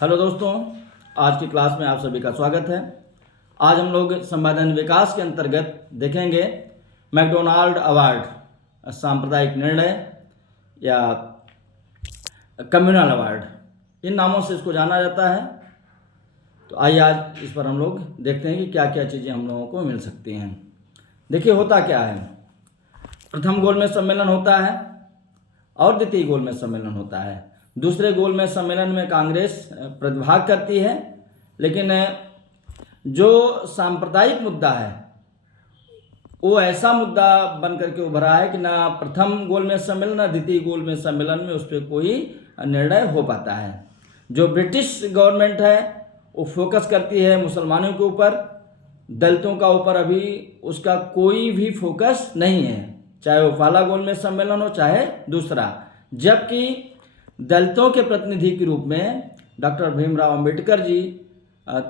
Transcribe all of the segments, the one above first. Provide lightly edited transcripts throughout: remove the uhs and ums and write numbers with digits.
Hello दोस्तों, आज की क्लास में आप सभी का स्वागत है। आज हम लोग संवादन विकास के अंतर्गत देखेंगे मैकडोनाल्ड अवार्ड, सांप्रदायिक निर्णय या कम्युनल अवार्ड, इन नामों से इसको जाना जाता है। तो आइए आज इस पर हम लोग देखते हैं कि क्या क्या चीज़ें हम लोगों को मिल सकती हैं। देखिए होता क्या है, प्रथम गोलमेज सम्मेलन होता है और द्वितीय गोलमेज सम्मेलन होता है। दूसरे गोलमेज सम्मेलन में कांग्रेस प्रतिभाग करती है, लेकिन जो सांप्रदायिक मुद्दा है वो ऐसा मुद्दा बन करके उभरा है कि ना प्रथम गोलमेज सम्मेलन ना द्वितीय गोलमेज सम्मेलन में उस पर कोई निर्णय हो पाता है। जो ब्रिटिश गवर्नमेंट है वो फोकस करती है मुसलमानों के ऊपर, दलितों का ऊपर अभी उसका कोई भी फोकस नहीं है, चाहे वो पहला गोलमेज सम्मेलन हो चाहे दूसरा। जबकि दलितों के प्रतिनिधि के रूप में डॉक्टर भीमराव अंबेडकर जी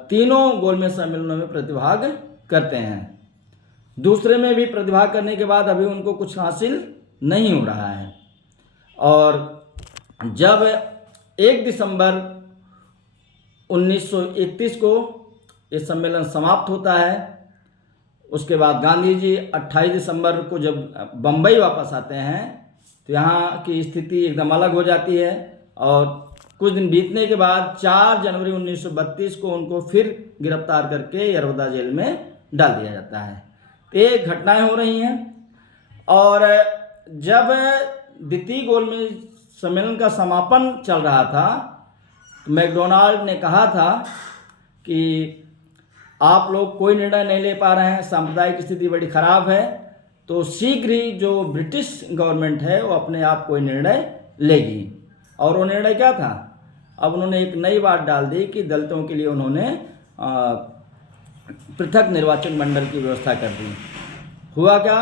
तीनों गोलमेज सम्मेलनों में प्रतिभाग करते हैं। दूसरे में भी प्रतिभाग करने के बाद अभी उनको कुछ हासिल नहीं हो रहा है। और जब 1 दिसंबर 1931 को ये सम्मेलन समाप्त होता है, उसके बाद गांधी जी 28 दिसंबर को जब बम्बई वापस आते हैं तो यहाँ की स्थिति एकदम अलग हो जाती है। और कुछ दिन बीतने के बाद 4 जनवरी 1932 को उनको फिर गिरफ्तार करके यरवदा जेल में डाल दिया जाता है। ये घटनाएं हो रही हैं। और जब द्वितीय गोलमेज सम्मेलन का समापन चल रहा था तो मैकडोनाल्ड ने कहा था कि आप लोग कोई निर्णय नहीं ले पा रहे हैं, सांप्रदायिक स्थिति बड़ी खराब है, तो शीघ्र ही जो ब्रिटिश गवर्नमेंट है वो अपने आप कोई निर्णय लेगी। और वो निर्णय क्या था? अब उन्होंने एक नई बात डाल दी कि दलितों के लिए उन्होंने पृथक निर्वाचन मंडल की व्यवस्था कर दी। हुआ क्या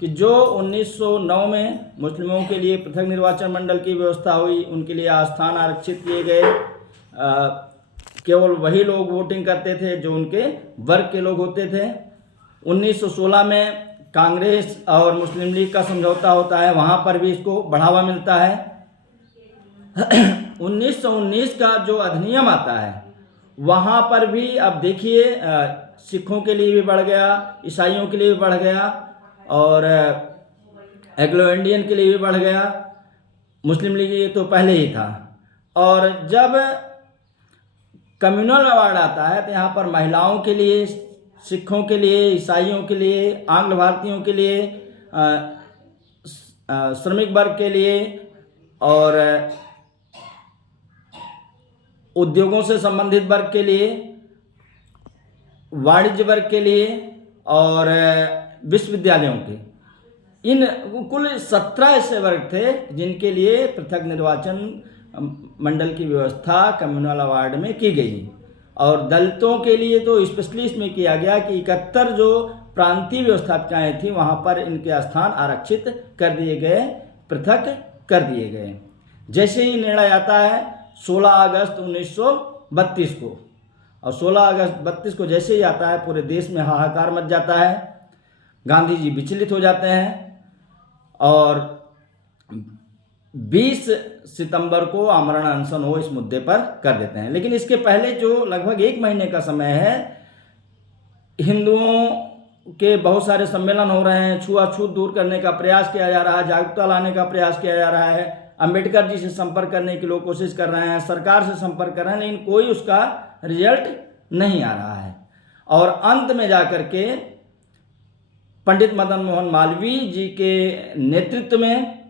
कि जो 1909 में मुस्लिमों के लिए पृथक निर्वाचन मंडल की व्यवस्था हुई, उनके लिए स्थान आरक्षित किए गए, केवल वही लोग वोटिंग करते थे जो उनके वर्ग के लोग होते थे। 1916 में कांग्रेस और मुस्लिम लीग का समझौता होता है, वहाँ पर भी इसको बढ़ावा मिलता है। 1919 का जो अधिनियम आता है वहाँ पर भी अब देखिए सिखों के लिए भी बढ़ गया, ईसाइयों के लिए भी बढ़ गया और एग्लो इंडियन के लिए भी बढ़ गया। मुस्लिम लीग ये तो पहले ही था। और जब कम्युनल अवार्ड आता है तो यहाँ पर महिलाओं के लिए, सिखों के लिए, ईसाइयों के लिए, आंग्ल भारतीयों के लिए, श्रमिक वर्ग के लिए और उद्योगों से संबंधित वर्ग के लिए, वाणिज्य वर्ग के लिए और विश्वविद्यालयों के, इन कुल 17 ऐसे वर्ग थे जिनके लिए पृथक निर्वाचन मंडल की व्यवस्था कम्युनल अवार्ड में की गई। और दलितों के लिए तो स्पेशली इसमें किया गया कि 71 जो प्रांतीय व्यवस्थापिकाएँ थीं वहाँ पर इनके स्थान आरक्षित कर दिए गए, पृथक कर दिए गए। जैसे ही निर्णय आता है 16 अगस्त 1932 को, और 16 अगस्त 32 को जैसे ही आता है पूरे देश में हाहाकार मच जाता है। गांधी जी विचलित हो जाते हैं और 20 सितंबर को आमरण अनशन हो इस मुद्दे पर कर देते हैं। लेकिन इसके पहले जो लगभग 1 महीने का समय है, हिंदुओं के बहुत सारे सम्मेलन हो रहे हैं, छुआछूत दूर करने का प्रयास किया जा रहा है, जागरूकता लाने का प्रयास किया जा रहा है, अंबेडकर जी से संपर्क करने की लोग कोशिश कर रहे हैं, सरकार से संपर्क कर रहे हैं, लेकिन कोई उसका रिजल्ट नहीं आ रहा है। और अंत में जाकर के पंडित मदन मोहन मालवीय जी के नेतृत्व में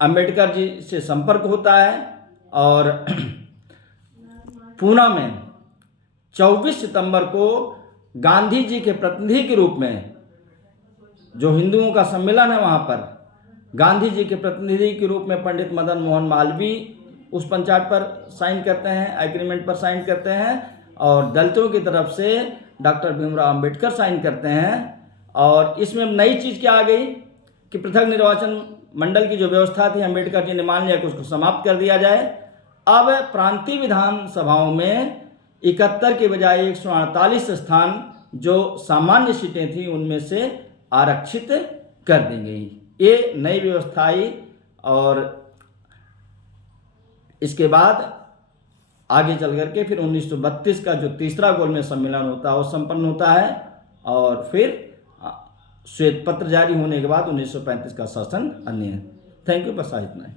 अंबेडकर जी से संपर्क होता है और पूना में 24 सितंबर को गांधी जी के प्रतिनिधि के रूप में, जो हिंदुओं का सम्मेलन है वहाँ पर गांधी जी के प्रतिनिधि के रूप में पंडित मदन मोहन मालवीय उस पंचायत पर साइन करते हैं, एग्रीमेंट पर साइन करते हैं, और दलितों की तरफ से डॉक्टर भीमराव अंबेडकर साइन करते हैं। और इसमें नई चीज़ क्या आ गई कि पृथक निर्वाचन मंडल की जो व्यवस्था थी अंबेडकर जी ने मान लिया कि उसको समाप्त कर दिया जाए। अब प्रांतीय विधानसभाओं में 71 के बजाय 148 स्थान जो सामान्य सीटें थी उनमें से आरक्षित कर दी गई। ये नई व्यवस्था आई और इसके बाद आगे चल करके फिर 1932 का जो तीसरा गोलमेज सम्मेलन होता है वो संपन्न होता है, और फिर श्वेत पत्र जारी होने के बाद 1935 का शासन अन्य है। थैंक यू, बस इतना है।